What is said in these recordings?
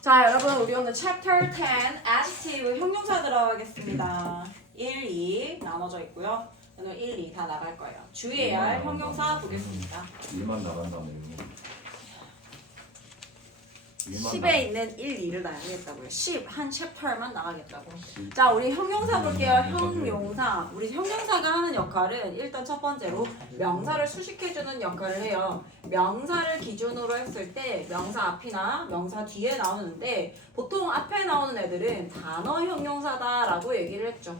자, 여러분 우리 오늘 Chapter 10 Adjective 형용사 들어가겠습니다. 1, 2 나눠져 있고요. 오늘 1, 2 다 나갈 거예요. 주의해야 할 형용사 보겠습니다. 1만 나간다면 10에 있는 1, 2를 나가겠다고요. 10, 한 챕터만 나가겠다고. 자, 우리 형용사 볼게요. 형용사. 우리 형용사가 하는 역할은 일단 첫 번째로 명사를 수식해주는 역할을 해요. 명사를 기준으로 했을 때 명사 앞이나 명사 뒤에 나오는데 보통 앞에 나오는 애들은 단어 형용사다라고 얘기를 했죠.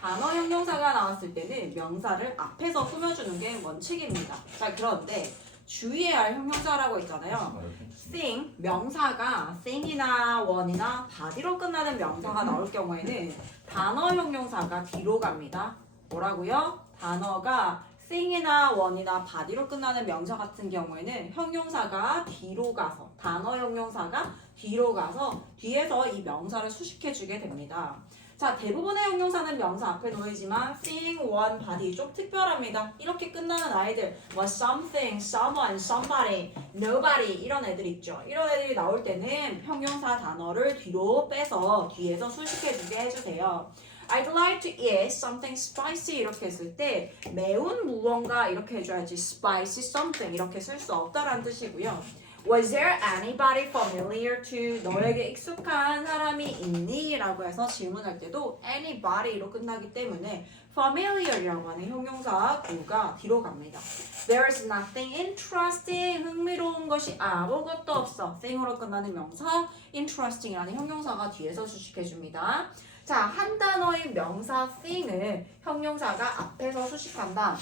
단어 형용사가 나왔을 때는 명사를 앞에서 꾸며주는 게 원칙입니다. 자, 그런데 주의해야 할 형용사라고 있잖아요. thing, 명사가 thing이나 one이나 body로 끝나는 명사가 나올 경우에는 단어 형용사가 뒤로 갑니다. 뭐라고요? 단어가 thing이나 one이나 body로 끝나는 명사 같은 경우에는 형용사가 뒤로 가서 단어 형용사가 뒤로 가서 뒤에서 이 명사를 수식해주게 됩니다. 자, 대부분의 형용사는 명사 앞에 놓이지만 thing, one, body 좀 특별합니다. 이렇게 끝나는 아이들 뭐 something, someone, somebody, nobody 이런 애들 있죠. 이런 애들이 나올 때는 형용사 단어를 뒤로 빼서 뒤에서 수식해주게 해주세요. I'd like to eat something spicy 이렇게 했을 때 매운 무언가 이렇게 해줘야지 spicy something 이렇게 쓸 수 없다라는 뜻이고요. Was there anybody familiar to 너에게 익숙한 사람이 있니? 라고 해서 질문할 때도 anybody로 끝나기 때문에 familiar이라고 하는 형용사 구가 뒤로 갑니다. There is nothing interesting. 흥미로운 것이 아무것도 없어. thing으로 끝나는 명사 interesting이라는 형용사가 뒤에서 수식해줍니다. 자, 한 단어의 명사 thing을 형용사가 앞에서 수식한다.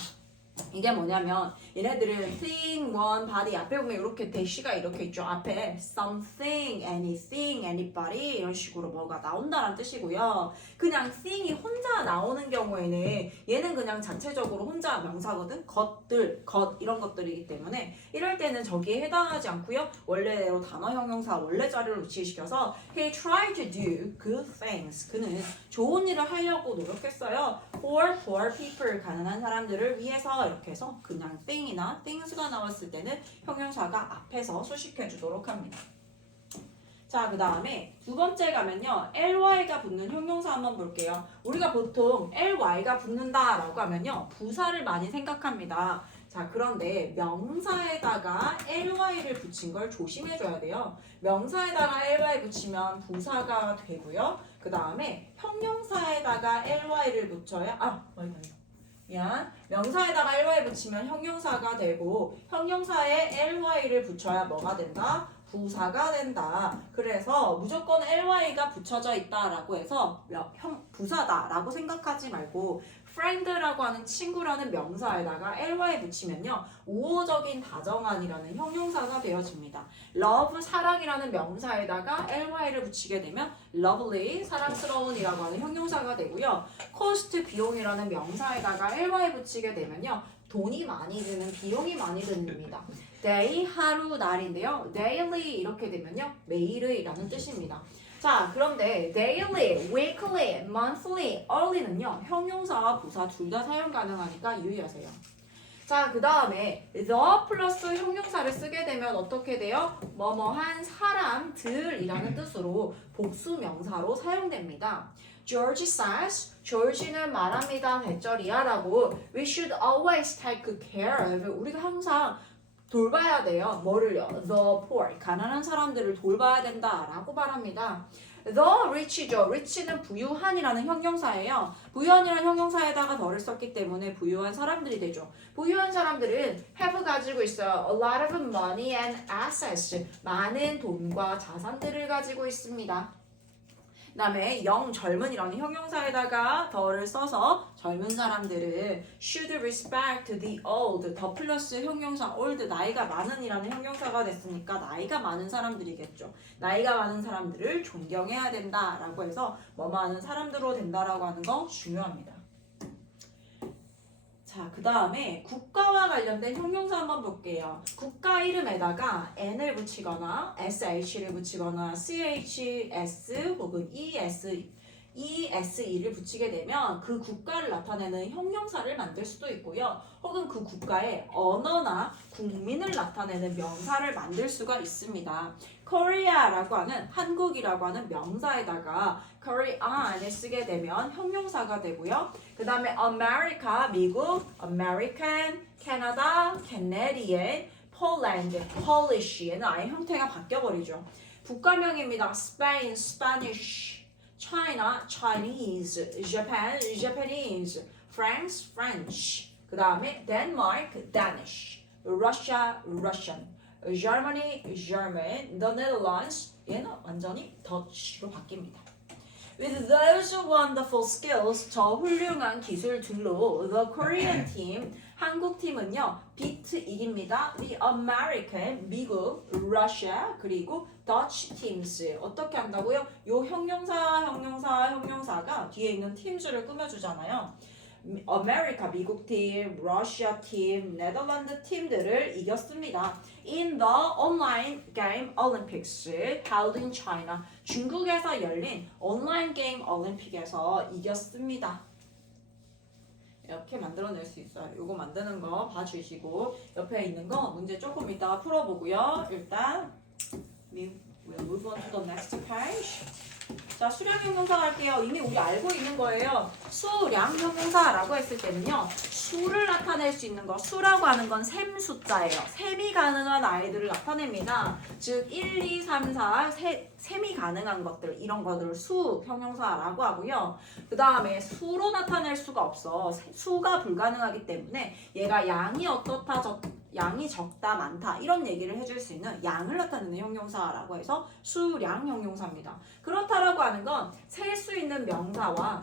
이게 뭐냐면 얘네들은 thing, one, body 앞에 보면 이렇게 대시가 이렇게 있죠. 앞에 something, anything, anybody 이런 식으로 뭐가 나온다는 뜻이고요. 그냥 thing이 혼자 나오는 경우에는 얘는 그냥 자체적으로 혼자 명사거든. 것들, 것 이런 것들이기 때문에 이럴 때는 저기에 해당하지 않고요. 원래대로 단어 형용사 원래 자리를 위치시켜서 he tried to do good things. 그는 좋은 일을 하려고 노력했어요. for poor people 가난한 사람들을 위해서 이렇게 해서 그냥 thing이나 things가 나왔을 때는 형용사가 앞에서 수식해 주도록 합니다. 자, 그 다음에 두 번째 가면요. ly가 붙는 형용사 한번 볼게요. 우리가 보통 ly가 붙는다라고 하면요. 부사를 많이 생각합니다. 자, 그런데 명사에다가 ly를 붙인 걸 조심해줘야 돼요. 명사에다가 ly 붙이면 부사가 되고요. 그 다음에 형용사에다가 ly를 붙여야 미안. 명사에다가 ly 붙이면 형용사가 되고 형용사에 ly를 붙여야 뭐가 된다? 부사가 된다. 그래서 무조건 ly가 붙여져 있다라고 해서 부사다라고 생각하지 말고 friend라고 하는 친구라는 명사에다가 ly 붙이면요. 우호적인 다정한이라는 형용사가 되어집니다. love, 사랑이라는 명사에다가 ly를 붙이게 되면 lovely, 사랑스러운이라고 하는 형용사가 되고요. cost, 비용이라는 명사에다가 ly 붙이게 되면요. 돈이 많이 드는, 비용이 많이 드는입니다. day, 하루, 날인데요. daily 이렇게 되면요. 매일의라는 뜻입니다. 자, 그런데 daily, weekly, monthly, early는요. 형용사와 부사 둘 다 사용 가능하니까 유의하세요. 자, 그 다음에 the 플러스 형용사를 쓰게 되면 어떻게 돼요? 뭐뭐한 사람들이라는 뜻으로 복수 명사로 사용됩니다. George says, George는 말합니다. 대절이야 라고 We should always take good care of. 우리가 항상 돌봐야 돼요. 뭐를요? The poor, 가난한 사람들을 돌봐야 된다라고 말합니다. The rich죠. rich는 부유한이라는 형용사예요. 부유한이라는 형용사에다가 더를 썼기 때문에 부유한 사람들이 되죠. 부유한 사람들은 have 가지고 있어요. A lot of money and assets. 많은 돈과 자산들을 가지고 있습니다. 그 다음에 young, 젊은이라는 형용사에다가 더를 써서 젊은 사람들을 should respect the old, 더 플러스 형용사 old, 나이가 많은이라는 형용사가 됐으니까 나이가 많은 사람들이겠죠. 나이가 많은 사람들을 존경해야 된다라고 해서 뭐 많은 사람들로 된다라고 하는 거 중요합니다. 자, 그 다음에 국가와 관련된 형용사 한번 볼게요. 국가 이름에다가 n을 붙이거나 sh를 붙이거나 chs 혹은 es ESE를 붙이게 되면 그 국가를 나타내는 형용사를 만들 수도 있고요. 혹은 그 국가의 언어나 국민을 나타내는 명사를 만들 수가 있습니다. Korea라고 하는 한국이라고 하는 명사에다가 Korean을 쓰게 되면 형용사가 되고요. 그 다음에 America, 미국, American, Canada, Canadian, Poland, Polish에는 아예 형태가 바뀌어버리죠. 국가명입니다. Spain, Spanish, China, Chinese, Japan, Japanese, France, French. 그 다음에 Denmark, Danish, Russia, Russian, Germany, German, The Netherlands. 얘는 완전히 Dutch로 바뀝니다. With those wonderful skills, 저 훌륭한 기술들로 the Korean team, 한국 팀은요, beat 이깁니다. The American, 미국, Russia, 그리고 Dutch teams. 어떻게 한다고요? 요 형용사가 뒤에 있는 팀들을 꾸며주잖아요. 아메리카 미국 팀, 러시아 팀, 네덜란드 팀들을 이겼습니다. In the online game Olympics held in China. 중국에서 열린 온라인 게임 올림픽에서 이겼습니다. 이렇게 만들어낼 수 있어요. 이거 만드는 거 봐주시고 옆에 있는 거 문제 조금 이따가 풀어보고요. 일단 we'll move on to the next page. 자, 수량 형용사 할게요. 이미 우리 알고 있는 거예요. 수량 형용사라고 했을 때는요. 수를 나타낼 수 있는 거. 수라고 하는 건 셈 숫자예요. 셈이 가능한 아이들을 나타냅니다. 즉 1, 2, 3, 4 셈이 가능한 것들 이런 것들을 수 형용사라고 하고요. 그 다음에 수로 나타낼 수가 없어. 수가 불가능하기 때문에 얘가 양이 어떻다 양이 적다 많다 이런 얘기를 해줄 수 있는 양을 나타내는 형용사라고 해서 수량 형용사입니다. 그렇다라고 하는 건 셀 수 있는 명사와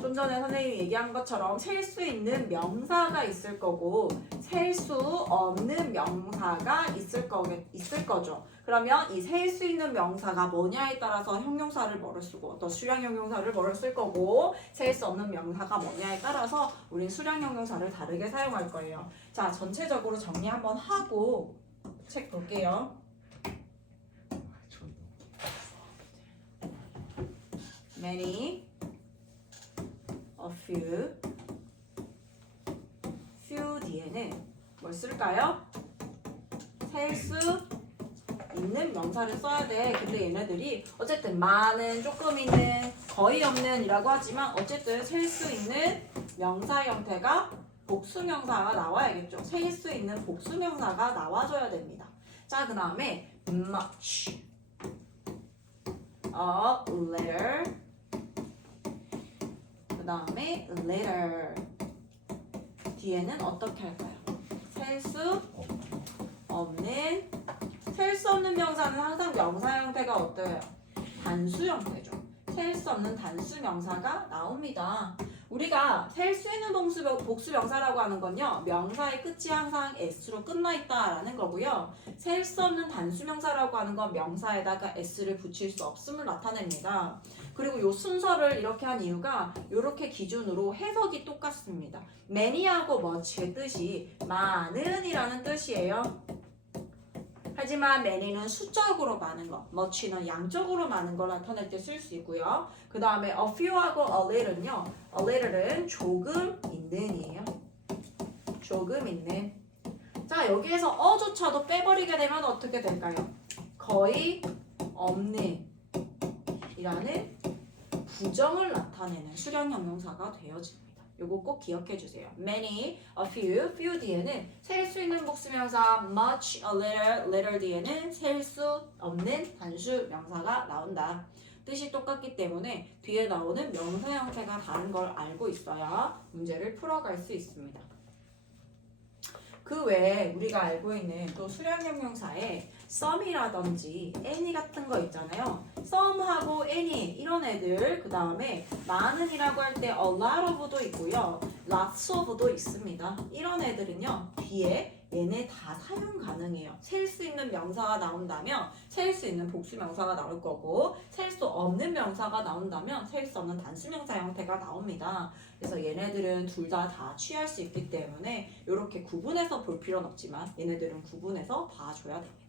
좀 전에 선생님이 얘기한 것처럼 셀 수 있는 명사가 있을 거고 셀 수 없는 명사가 있을 거죠. 그러면 이 셀 수 있는 명사가 뭐냐에 따라서 형용사를 뭐를 쓰고 또 수량 형용사를 뭐를 쓸 거고 셀 수 없는 명사가 뭐냐에 따라서 우린 수량 형용사를 다르게 사용할 거예요. 자, 전체적으로 정리 한번 하고 책 볼게요. Many, a few, few 뒤에는 뭘 쓸까요? 셀 수 있는 명사를 써야 돼. 근데 얘네들이 어쨌든 많은, 조금 있는, 거의 없는 이라고 하지만 어쨌든 셀 수 있는 명사 형태가 복수명사가 나와야겠죠. 셀 수 있는 복수명사가 나와줘야 됩니다. 자, 그 다음에 much, a letter, 그 다음에 letter 뒤에는 어떻게 할까요? 셀 수 없는 명사는 항상 명사 형태가 어때요? 단수 형태죠. 셀 수 없는 단수 명사가 나옵니다. 우리가 셀 수 있는 복수 명사라고 하는 건요. 명사의 끝이 항상 s로 끝나 있다라는 거고요. 셀 수 없는 단수 명사라고 하는 건 명사에다가 s를 붙일 수 없음을 나타냅니다. 그리고 이 순서를 이렇게 한 이유가 이렇게 기준으로 해석이 똑같습니다. many하고 much의 뜻이 많은 이라는 뜻이에요. 하지만 many는 수적으로 많은 거, much는 양적으로 많은 걸 나타낼 때 쓸 수 있고요. 그 다음에 a few하고 a little은요. a little은 조금 있는이에요. 조금 있는. 자, 여기에서 어조차도 빼버리게 되면 어떻게 될까요? 거의 없는 이라는 부정을 나타내는 수량 형용사가 되어집니다. 요거 꼭 기억해 주세요. Many, a few, few 뒤에는 셀 수 있는 복수명사 much, a little, little 뒤에는 셀 수 없는 단수 명사가 나온다. 뜻이 똑같기 때문에 뒤에 나오는 명사 형태가 다른 걸 알고 있어야 문제를 풀어갈 수 있습니다. 그 외에 우리가 알고 있는 또 수량 형용사에 some이라든지 any 같은 거 있잖아요. some하고 any 이런 애들, 그 다음에 많은이라고 할 때 a lot of도 있고요. lots of도 있습니다. 이런 애들은요. 뒤에 얘네 다 사용 가능해요. 셀 수 있는 명사가 나온다면 셀 수 있는 복수 명사가 나올 거고 셀 수 없는 명사가 나온다면 셀 수 없는 단수 명사 형태가 나옵니다. 그래서 얘네들은 둘 다 취할 수 있기 때문에 이렇게 구분해서 볼 필요는 없지만 얘네들은 구분해서 봐줘야 됩니다.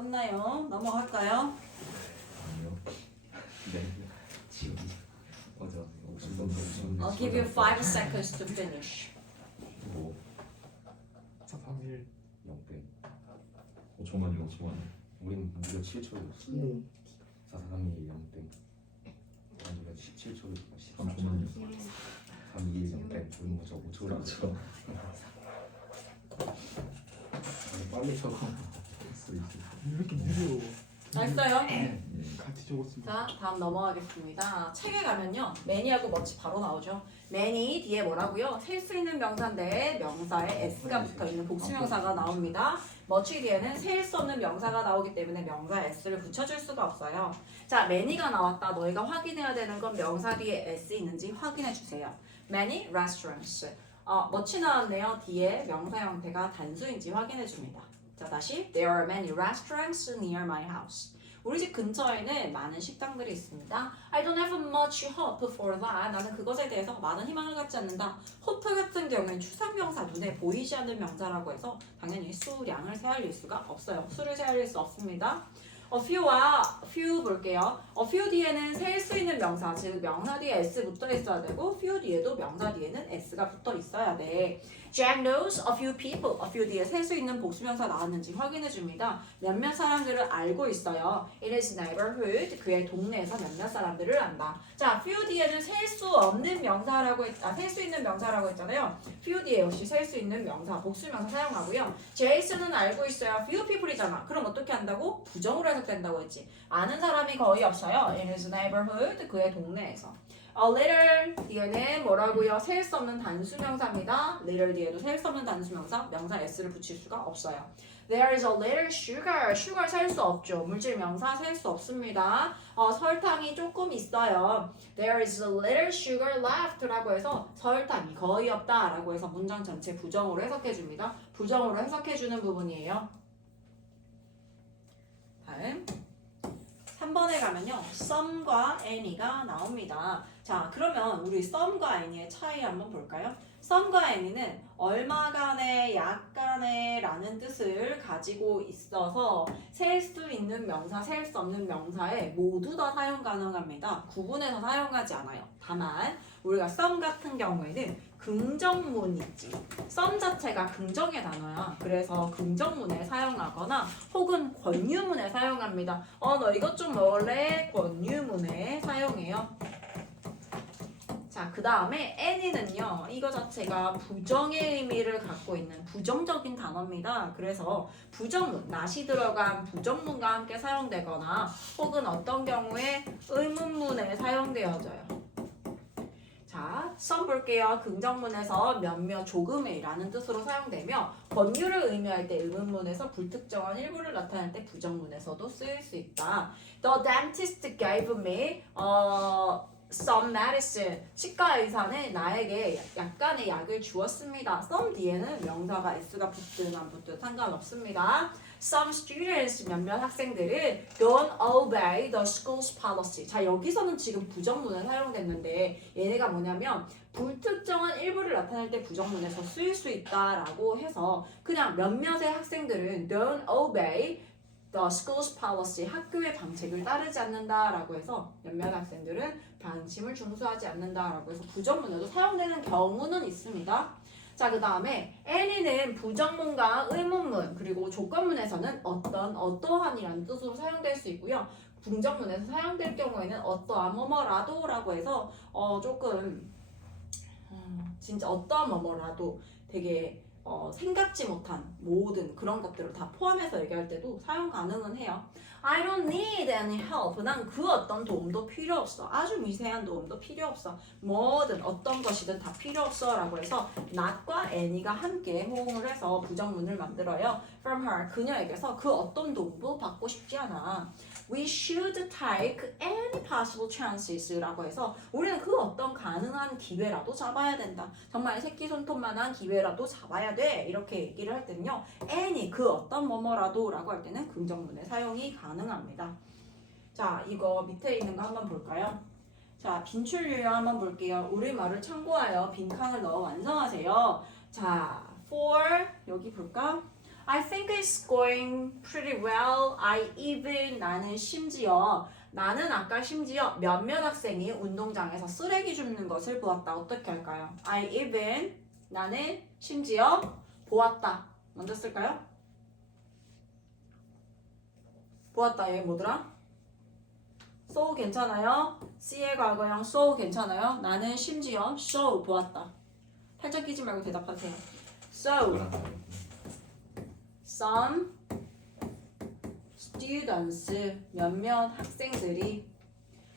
썼나요? 넘어갈까요? 아니요. 네. 지금 맞아. I'll give you 5 seconds to finish. 뭐 431 0땡. 5초만요. 5초만. 우린 무려 7초였어. 4431 0땡. 우리가 17초를 13초만요. 321 0땡. 우린 무려 5초를. 빨리 적어 수 있어. 왜 이렇게 느려 알았어요? 같이 적었습니다. 자, 다음 넘어가겠습니다. 책에 가면요. many하고 much 바로 나오죠. many 뒤에 뭐라고요? 셀 수 있는 명사인데 명사에 s가 붙어있는 복수명사가 나옵니다. much 뒤에는 셀 수 없는 명사가 나오기 때문에 명사에 s를 붙여줄 수가 없어요. 자, many가 나왔다. 너희가 확인해야 되는 건 명사 뒤에 s 있는지 확인해 주세요. many restaurants. much 나왔네요. 뒤에 명사 형태가 단수인지 확인해 줍니다. 자, 다시 There are many restaurants near my house. 우리 집 근처에는 많은 식당들이 있습니다. I don't have much hope for that. 나는 그것에 대해서 많은 희망을 갖지 않는다. hope 같은 경우는 추상명사, 눈에 보이지 않는 명사라고 해서 당연히 수량을 세알릴 수가 없어요. 수를 세알릴 수 없습니다. few 볼게요. few 뒤에는 셀 수 있는 명사, 즉 명사 뒤에 s 붙어 있어야 되고 few 뒤에도 명사 뒤에는 s가 붙어 있어야 돼. Jack knows a few people. a few 뒤에 셀 수 있는 복수명사 나왔는지 확인해 줍니다. 몇몇 사람들을 알고 있어요. In his neighborhood. 그의 동네에서 몇몇 사람들을 안다. 자, few 뒤에는 셀 수 없는 명사라고 셀 수 있는 명사라고 했잖아요. few 뒤에 역시 셀 수 있는 명사, 복수명사 사용하고요. Jason은 알고 있어요. few people이잖아. 그럼 어떻게 한다고? 부정으로 해석된다고 했지. 아는 사람이 거의 없어요. In his neighborhood. 그의 동네에서. A little 뒤에는 뭐라고요? 셀 수 없는 단수명사입니다. little 뒤에도 셀 수 없는 단수명사, 명사 s를 붙일 수가 없어요. There is a little sugar. sugar 셀 수 없죠. 물질 명사 셀 수 없습니다. 설탕이 조금 있어요. There is a little sugar left 라고 해서 설탕이 거의 없다 라고 해서 문장 전체 부정으로 해석해 줍니다. 부정으로 해석해 주는 부분이에요. 다음 3번에 가면요. some과 any가 나옵니다. 자, 그러면 우리 some과 any의 차이 한번 볼까요? some과 any는 얼마간의, 약간의 라는 뜻을 가지고 있어서 셀 수 있는 명사, 셀 수 없는 명사에 모두 다 사용 가능합니다. 구분해서 사용하지 않아요. 다만 우리가 some 같은 경우에는 긍정문이지. some 자체가 긍정의 단어야. 그래서 긍정문에 사용하거나 혹은 권유문에 사용합니다. 너 이것 좀 먹을래? 권유문에 사용해요. 자, 그 다음에 any는요. 이거 자체가 부정의 의미를 갖고 있는 부정적인 단어입니다. 그래서 부정문, not이 들어간 부정문과 함께 사용되거나 혹은 어떤 경우에 의문문에 사용되어져요. 자, some 볼게요. 긍정문에서 몇몇 조금의 라는 뜻으로 사용되며 권유를 의미할 때 의문문에서 불특정한 일부를 나타낼 때 부정문에서도 쓰일 수 있다. The dentist gave me some medicine. 치과 의사는 나에게 약간의 약을 주었습니다. some 뒤에는 명사가 s가 붙든 안 붙든 상관없습니다. Some students, 몇몇 학생들은 don't obey the school's policy. 자, 여기서는 지금 부정문에 사용됐는데 얘네가 뭐냐면 불특정한 일부를 나타낼 때 부정문에서 쓰일 수 있다라고 해서 그냥 몇몇의 학생들은 don't obey the school's policy. 학교의 방책을 따르지 않는다라고 해서 몇몇 학생들은 방침을 준수하지 않는다라고 해서 부정문에도 사용되는 경우는 있습니다. 자, 그 다음에 any는 부정문과 의문문 그리고 조건문에서는 어떠한이라는 뜻으로 사용될 수 있고요. 긍정문에서 사용될 경우에는 어떠한 뭐뭐라도 라고 해서 조금 진짜 어떠한 뭐뭐라도 되게 생각지 못한 모든 그런 것들을 다 포함해서 얘기할 때도 사용 가능은 해요. I don't need any help. 난 그 어떤 도움도 필요 없어. 아주 미세한 도움도 필요 없어. 뭐든 어떤 것이든 다 필요 없어 라고 해서 not과 any가 함께 호응을 해서 부정문을 만들어요. From her, 그녀에게서 그 어떤 도움도 받고 싶지 않아. We should take any possible chances 라고 해서 우리는 그 어떤 가능한 기회라도 잡아야 된다. 정말 새끼손톱만한 기회라도 잡아야 돼. 이렇게 얘기를 할 때는요. any, 그 어떤 뭐뭐라도 라고 할 때는 긍정문의 사용이 가능합니다. 자, 이거 밑에 있는 거 한번 볼까요? 자, 빈출 유형 한번 볼게요. 우리말을 참고하여 빈칸을 넣어 완성하세요. 자, for 여기 볼까? I think it's going pretty well. I even 나는 심지어 나는 아까 심지어 몇몇 학생이 운동장에서 쓰레기 줍는 것을 보았다. 어떻게 할까요? I even 나는 심지어 보았다. 먼저 쓸까요? 보았다. 얘 뭐더라? so 괜찮아요? C의 과거형 so 괜찮아요? 나는 심지어 so 보았다. 팔짱 끼지 말고 대답하세요. So 그거랑 다르고. some students 몇몇 학생들이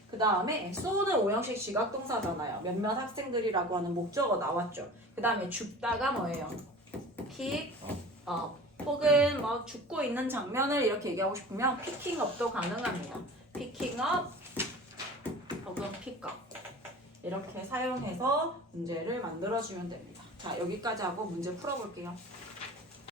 그 다음에 so는 오형식 지각동사잖아요. 몇몇 학생들이라고 하는 목적어 나왔죠. 그 다음에 줍다가 뭐예요? pick up 혹은 막 죽고 있는 장면을 이렇게 얘기하고 싶으면 picking up도 가능합니다. picking up 혹은 pick up 이렇게 사용해서 문제를 만들어주면 됩니다. 자 여기까지 하고 문제 풀어볼게요.